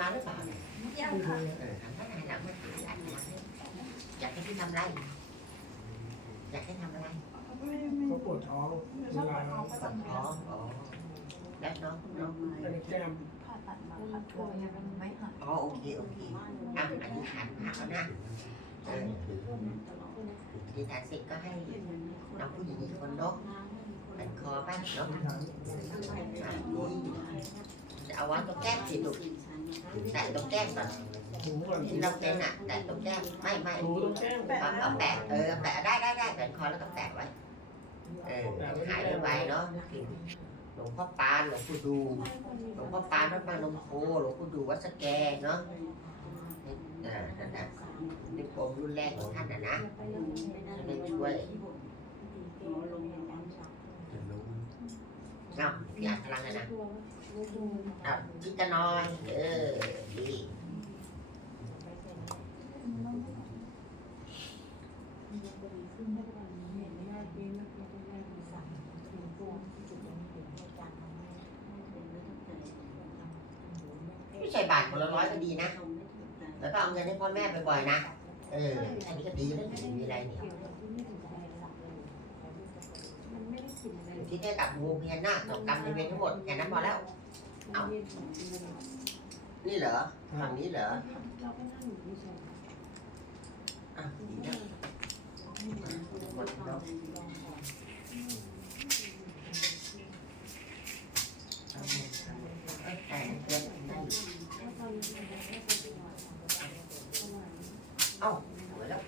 มาหรือเปล่าเนี่ยยังค่ะเออหันหน้าหันหลังมาหาหลานอยากให้อยากให้พี่ทำอะไรอ ยากให้ทำอะไรงแก้มผ่าตัดมาค่ะตัวยังไม่หายอ๋อโอเคโอเคอะอธิษฐานพระเอานะเอออธิษฐานเสร็จก็ให้น้องผู้หญิงอีกคนตรงแก้มก่อนที่เราเป็นอะ แตะตรงแก้มไม่ไม่แก้มเอาเอาแปะเออแปะได้ได้ได้แปะคอแล้วก็แปะไว้ เออหายไวๆเนาะหลวงพ่อปานหลวงปู่ดู หลวงพ่อปานวัดบางนมโคหลวงปู่ดูวัดสแกเนาะอ่านั่นนะนี่ปมรุ่นแรกของท่านนะนะจะได้ช่วย เอาพี่อาพลังกันนะเอาจิตน้อย เออ ดีไม่ใช่บาทคนละร้อยก็ดีนะ แล้วก็เอาเงินให้พ่อแม่บ่อยๆนะ เออ อันนี้ก็ดีนะไม่มีอะไรเนี่ยู่ที่เนี่ยกับงูพญานาคกับกรรมในเวรทั้งหมดแค่นั้นพอแล้ว เอา นี่เหรอฝั่งนี้เหรอเราก็นั่งอยู่เฉยอะวเอ้าสวยแล้ว